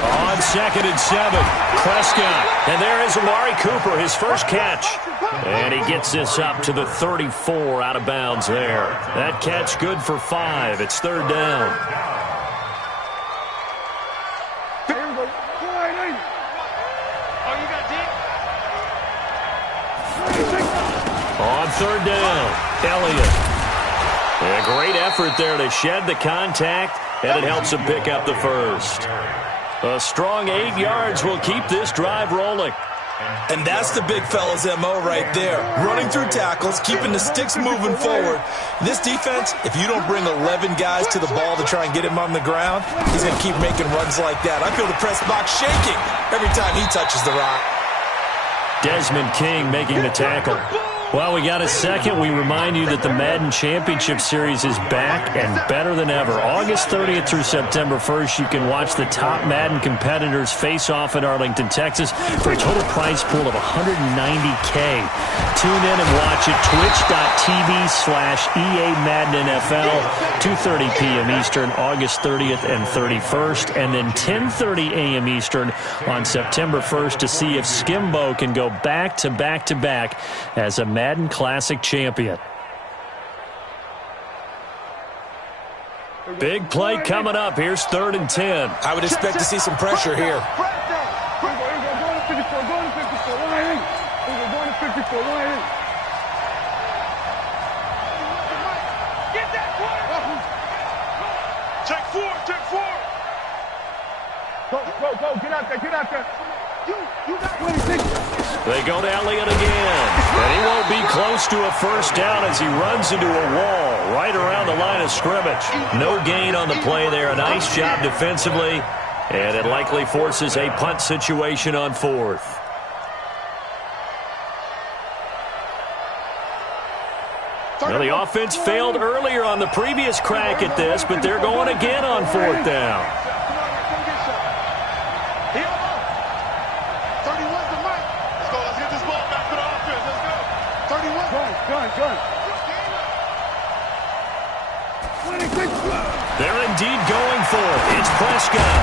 On 2nd and 7, Prescott. And there is Amari Cooper, his first catch. And he gets this up to the 34 out of bounds there. That catch good for 5. It's 3rd down. On 3rd down, Elliott. A great effort there to shed the contact, and it helps him pick up the first. A strong 8 yards will keep this drive rolling. And that's the big fella's MO right there. Running through tackles, keeping the sticks moving forward. This defense, if you don't bring 11 guys to the ball to try and get him on the ground, he's going to keep making runs like that. I feel the press box shaking every time he touches the rock. Desmond King making the tackle. Well, we got a second. We remind you that the Madden Championship Series is back and better than ever. August 30th through September 1st, you can watch the top Madden competitors face off in Arlington, Texas for a total prize pool of $190K. Tune in and watch it, twitch.tv/EA Madden NFL, 2:30 p.m. Eastern, August 30th and 31st, and then 10:30 a.m. Eastern on September 1st to see if Skimbo can go back-to-back-to-back as a Madden Classic champion. Big play coming up. Here's 3rd and 10. I would expect to see some pressure here. Check 4. Go, get out there. You got 26. They go to Elliott again, and he won't be close to a first down as he runs into a wall right around the line of scrimmage. No gain on the play there. A nice job defensively, and it likely forces a punt situation on 4th. Now, the offense failed earlier on the previous crack at this, but they're going again on 4th down. They're indeed going for it. It's Prescott.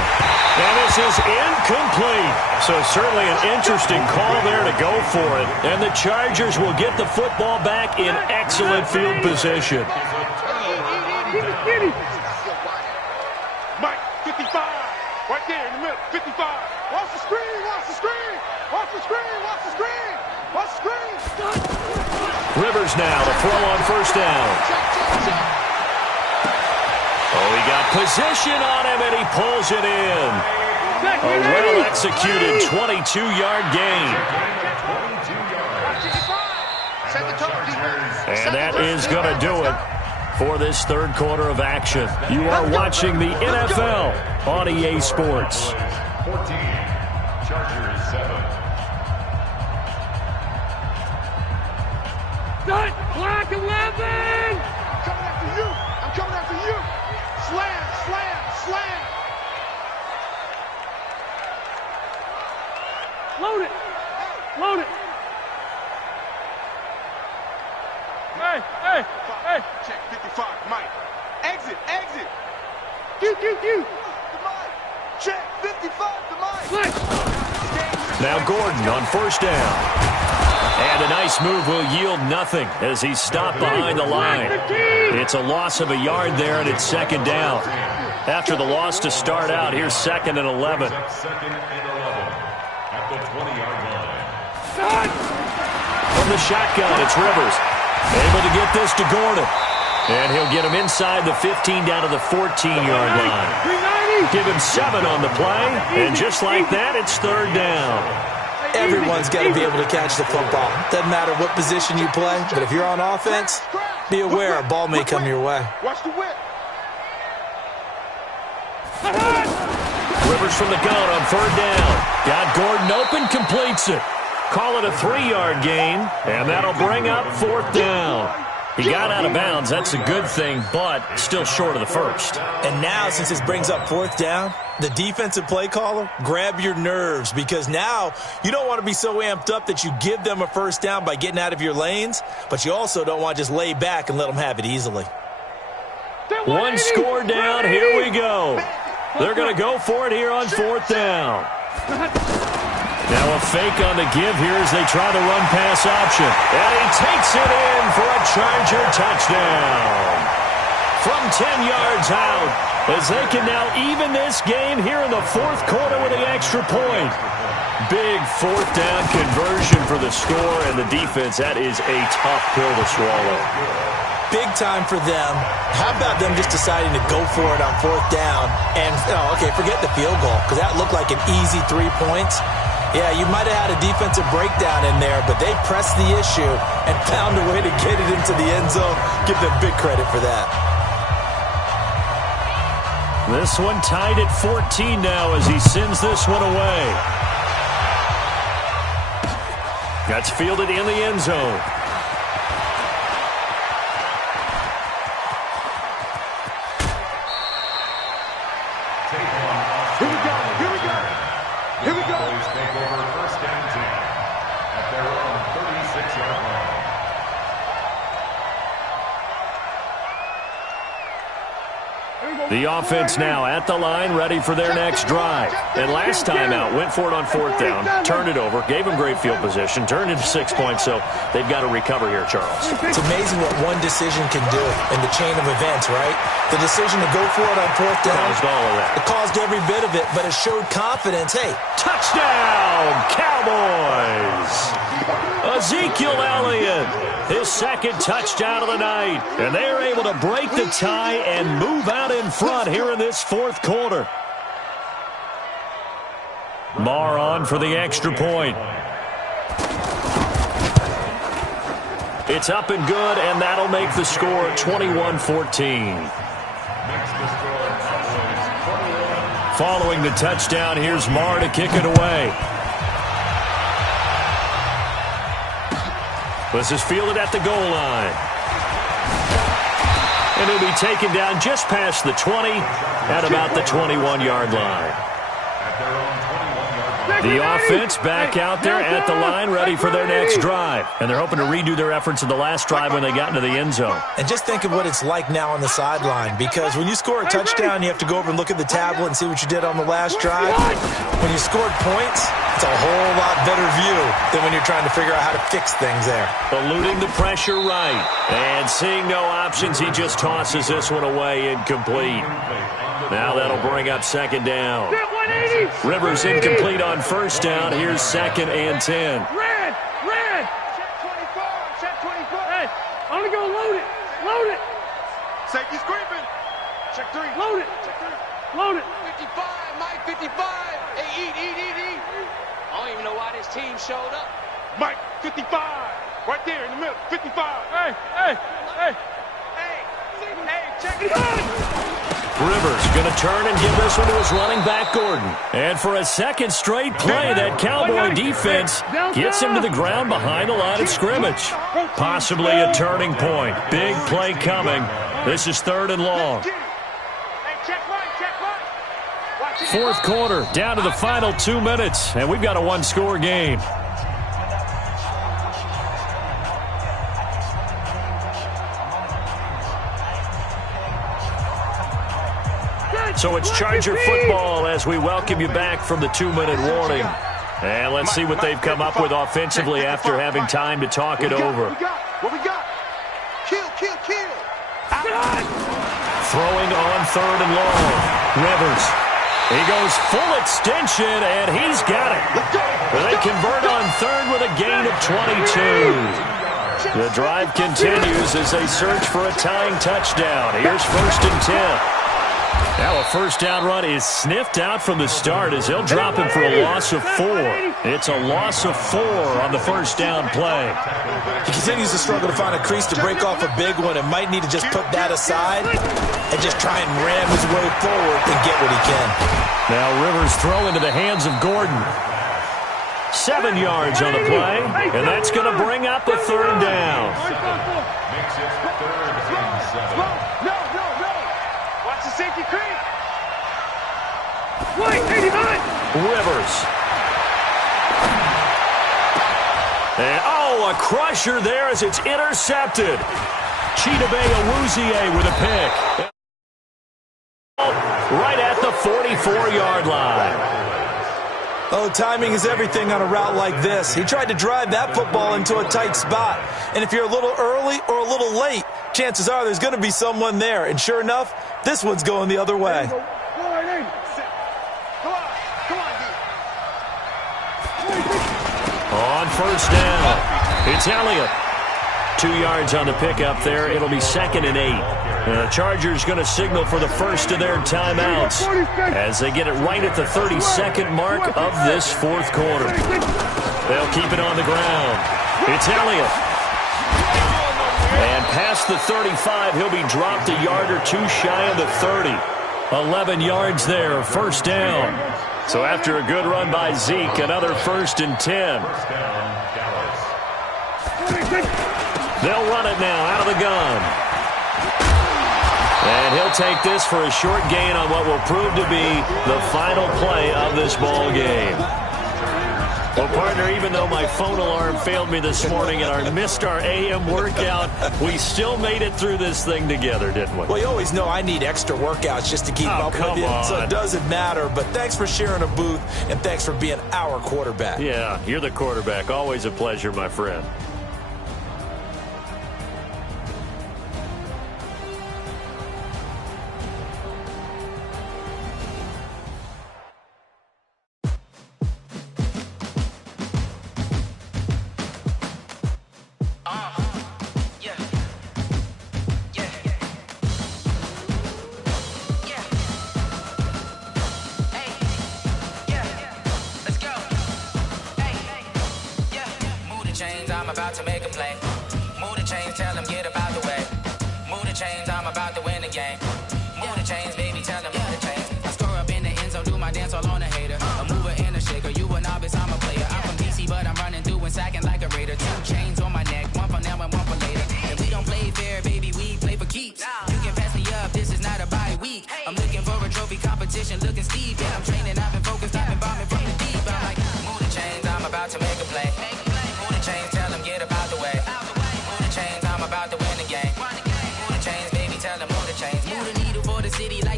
And this is incomplete. So certainly an interesting call there to go for it. And the Chargers will get the football back in excellent field position. Mike, 55. Right there in the middle. 55. Watch the screen. Rivers now to throw on 1st down. Oh, he got position on him, and he pulls it in. A well-executed 22-yard gain. And that is going to do it for this 3rd quarter of action. You are watching the NFL on EA Sports. 14, Chargers 7. Black 11! I'm coming after you! Slam! Load it! Hey! Check 55, Mike. Exit! Q! Check 55 to Mike! Now Gordon on 1st down. And a nice move will yield nothing as he's stopped behind the line. It's a loss of a yard there, and it's 2nd down. After the loss to start out, here's 2nd and 11. 2nd and 11 at the 20-yard line. From the shotgun, it's Rivers. Able to get this to Gordon. And he'll get him inside the 15 down to the 14-yard line. Give him 7 on the play, and just like that, it's 3rd down. Everyone's got to be able to catch the football. Doesn't matter what position you play, but if you're on offense, be aware a ball may come your way. Watch the whip. Rivers from the gun on 3rd down. Got Gordon open, completes it. Call it a 3-yard gain, and that'll bring up 4th down. He got out of bounds. That's a good thing, but still short of the first. And now, since this brings up 4th down, the defensive play caller, grab your nerves, because now you don't want to be so amped up that you give them a 1st down by getting out of your lanes, but you also don't want to just lay back and let them have it easily. 1 score down. Here we go. They're going to go for it here on 4th down. Now a fake on the give here as they try the run-pass option. And he takes it in for a Charger touchdown. From 10 yards out, as they can now even this game here in the 4th quarter with the extra point. Big 4th down conversion for the score, and the defense, that is a tough pill to swallow. Big time for them. How about them just deciding to go for it on 4th down? And, forget the field goal, because that looked like an easy 3 points. Yeah, you might have had a defensive breakdown in there, but they pressed the issue and found a way to get it into the end zone. Give them big credit for that. This one tied at 14 now as he sends this one away. That's fielded in the end zone. The offense now at the line, ready for their next drive. And last time out, went for it on 4th down, turned it over, gave them great field position, turned into 6 points, so they've got to recover here, Charles. It's amazing what one decision can do in the chain of events, right? The decision to go for it on 4th down. Caused all of that. It caused every bit of it, but it showed confidence. Hey, touchdown, Cowboys! Ezekiel Elliott, his 2nd touchdown of the night. And they are able to break the tie and move out in front here in this 4th quarter. Marr on for the extra point. It's up and good, and that'll make the score 21-14. Following the touchdown, here's Marr to kick it away. This is fielded at the goal line. And he'll be taken down just past the 20 at about the 21-yard line. The offense back out there at the line, ready for their next drive. And they're hoping to redo their efforts in the last drive when they got into the end zone. And just think of what it's like now on the sideline, because when you score a touchdown, you have to go over and look at the tablet and see what you did on the last drive. When you scored points, it's a whole lot better view than when you're trying to figure out how to fix things there. Eluding the pressure right. And seeing no options, he just tosses this one away, incomplete. Now that'll bring up 2nd down. Rivers incomplete on 1st down. Here's 2nd and 10. Red! Check 24, check 24. Hey, I'm gonna go load it. Safety's creeping. Check 3. Load it. Check 3. Load it. 55, Mike, 55. Hey, eat. I don't even know why this team showed up. Mike, 55. Right there in the middle. 55. Hey, check it out. Rivers going to turn and give this one to his running back, Gordon. And for a 2nd straight play, that Cowboy defense gets him to the ground behind the line of scrimmage. Possibly a turning point. Big play coming. This is 3rd and long. 4th quarter, down to the final 2 minutes, and we've got a 1-score game. So it's Charger football as we welcome you back from the 2-minute warning. And let's see what they've come up with offensively after having time to talk it over. What we got? Kill. Throwing on 3rd and long. Rivers. He goes full extension, and he's got it. They convert on 3rd with a gain of 22. The drive continues as they search for a tying touchdown. Here's 1st and 10. Now a first down run is sniffed out from the start as they'll drop him for a loss of 4. It's a loss of 4 on the first down play. He continues to struggle to find a crease to break off a big one and might need to just put that aside and just try and ram his way forward and get what he can. Now Rivers throw into the hands of Gordon. 7 yards on the play, and that's going to bring up the third down. Makes it 3rd and 7. No. Watch the safety creep. Wait, 89. Rivers. And, a crusher there as it's intercepted. Chidobe Awuzie with a pick. Right at the 44-yard line. Oh, timing is everything on a route like this. He tried to drive that football into a tight spot. And if you're a little early or a little late, chances are there's going to be someone there. And sure enough, this one's going the other way. On first down, it's Elliott. 2 yards on the pickup there. It'll be 2nd and 8. The Chargers going to signal for the first of their timeouts as they get it right at the 32nd mark of this fourth quarter. They'll keep it on the ground. It's Elliott. And past the 35, he'll be dropped a yard or two shy of the 30. 11 yards there, first down. So after a good run by Zeke, another 1st and 10. They'll run it now out of the gun. And he'll take this for a short gain on what will prove to be the final play of this ball game. Well, partner, even though my phone alarm failed me this morning and missed our AM workout, we still made it through this thing together, didn't we? Well, you always know I need extra workouts just to keep up with you, so it doesn't matter. But thanks for sharing a booth, and thanks for being our quarterback. Yeah, you're the quarterback. Always a pleasure, my friend.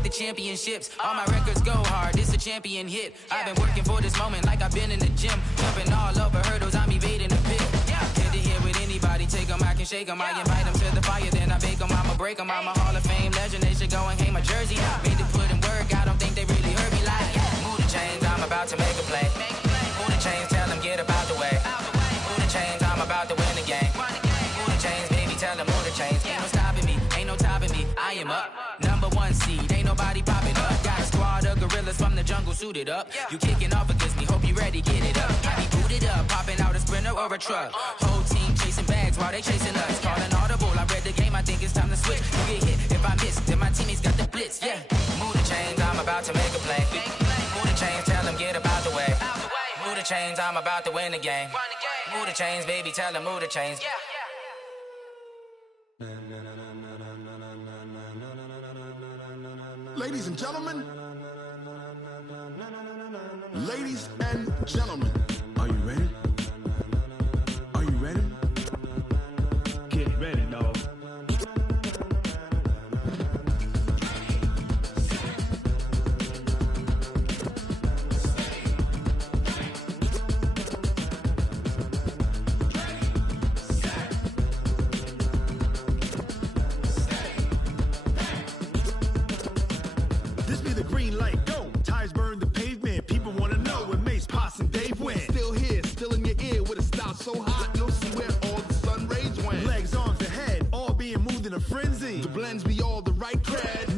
Championships, all my records go hard, it's a champion hit. I've been working for this moment like I've been in the gym. Jumping all over hurdles, I'm evading the pit. Head to head with anybody, take them, I can shake them. I invite them to the fire, then I bake them, I'ma break them. I'm a Hall of Fame legend, they should go and hang my jersey. Made to put in work, I don't think they really heard me like, move the chains, I'm about to make a play. Move the chains, tell them get about the way. Move the chains, I'm about to win the game. Move the chains, baby, tell them move the chains. Ain't no stopping me, ain't no topping me, I am up. Number 1 seed, ain't nobody popping up. Got a squad of gorillas from the jungle suited up. You kicking off against me, hope you ready, get it up. I be booted up, popping out a Sprinter or a truck. Whole team chasing bags while they chasing us. Calling audible, I read the game, I think it's time to switch. You get hit if I miss, then my teammates got the blitz, yeah. Move the chains, I'm about to make a play. Move the chains, tell them get about the way. Move the chains, I'm about to win the game. Move the chains, baby, tell them move the chains. Ladies and gentlemen, ladies and gentlemen, are you ready? Are you ready? Get ready, dog. This be the green light, go. Tires burn the pavement. People want to know where Mace, Posse, and Dave went. Still here, still in your ear with a style so hot, you'll see where all the sun rays went. Legs, arms, and head, all being moved in a frenzy. The blends be all the right cred.